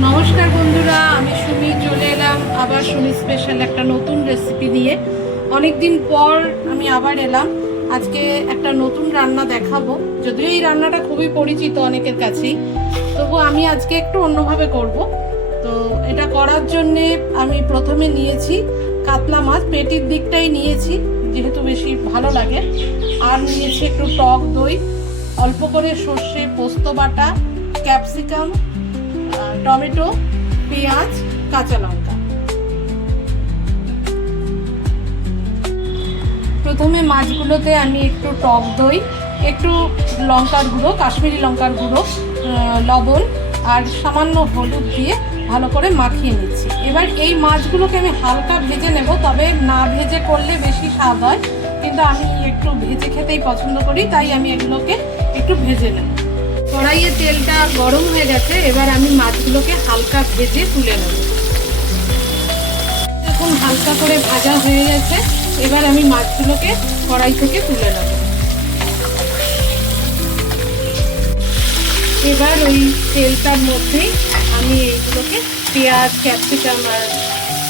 নমস্কার বন্ধুরা, আমি সুমি চলে এলাম আবার সুমি স্পেশাল একটা নতুন রেসিপি নিয়ে। অনেক দিন পর আমি আবার এলাম। আজকে একটা নতুন রান্না দেখাবো। যদিও এই রান্নাটা খুবই পরিচিত অনেকের কাছেই, তবু আমি আজকে একটু অন্যভাবে করব। তো এটা করার জন্যে আমি প্রথমে নিয়েছি কাতলা মাছ, পেটির দিকটাই নিয়েছি যেহেতু বেশি ভালো লাগে। আর নিয়েছি একটু টক দই, অল্প করে সর্ষে পোস্ত বাটা, ক্যাপসিকাম, টমেটো, পেঁয়াজ, কাঁচা লঙ্কা। প্রথমে মাছগুলোতে আমি একটু টক দই, একটু লঙ্কার গুঁড়ো, কাশ্মীরি লঙ্কার গুঁড়ো, লবণ আর সামান্য হলুদ দিয়ে ভালো করে মাখিয়ে নিচ্ছি। এবার এই মাছগুলোকে আমি হালকা ভেজে নেব, তবে না ভেজে করলে বেশি স্বাদ হয়, কিন্তু আমি একটু ভেজে খেতেই পছন্দ করি, তাই আমি এগুলোকে একটু ভেজে নেব। কড়াইয়ে তেলটা গরম হয়ে গেছে, এবার আমি মাছগুলোকে হালকা ভেজে তুলে নেব। এখন হালকা করে ভাজা হয়ে গেছে, এবার আমি মাছগুলোকে কড়াই থেকে তুলে নেব। এবার ওই তেলটার মধ্যেই আমি এইগুলোকে পেঁয়াজ, ক্যাপসিকাম আর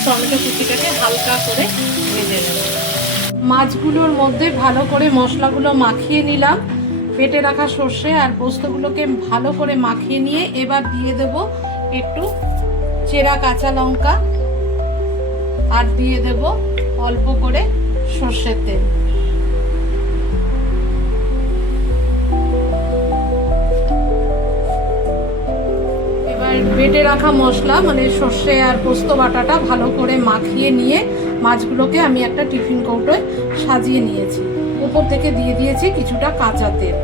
টমেটো কুচিটাকে হালকা করে ভেজে নেব। মাছগুলোর মধ্যে ভালো করে মশলাগুলো মাখিয়ে নিলাম। বেটে রাখা সর্ষে আর পোস্তগুলোকে ভালো করে মাখিয়ে নিয়ে এবার দিয়ে দেব একটু চেরা কাঁচা লঙ্কা আর দিয়ে দেব অল্প করে সর্ষের তেল। এবার বেটে রাখা মশলা মানে সর্ষে আর পোস্ত বাটাটা ভালো করে মাখিয়ে নিয়ে মাছগুলোকে আমি একটা টিফিন কৌটোয় সাজিয়ে নিয়েছি। উপর থেকে দিয়ে দিয়েছি কিছুটা কাঁচা তেল।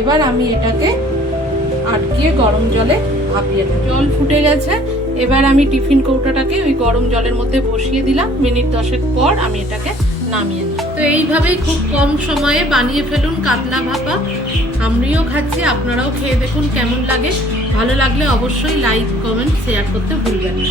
এবার আমি এটাকে আটকিয়ে গরম জলে ভাপিয়ে নেব। জল ফুটে গেছে, এবার আমি টিফিন কৌটোটাকে ওই গরম জলের মধ্যে বসিয়ে দিলাম। মিনিট 10 পর আমি এটাকে নামিয়ে নিই। তো এইভাবেই খুব কম সময়ে বানিয়ে ফেলুন কাতলা ভাপা। আমিও খাচ্ছি, আপনারাও খেয়ে দেখুন কেমন লাগে। ভালো লাগলে অবশ্যই লাইক, কমেন্ট, শেয়ার করতে ভুলবেন না।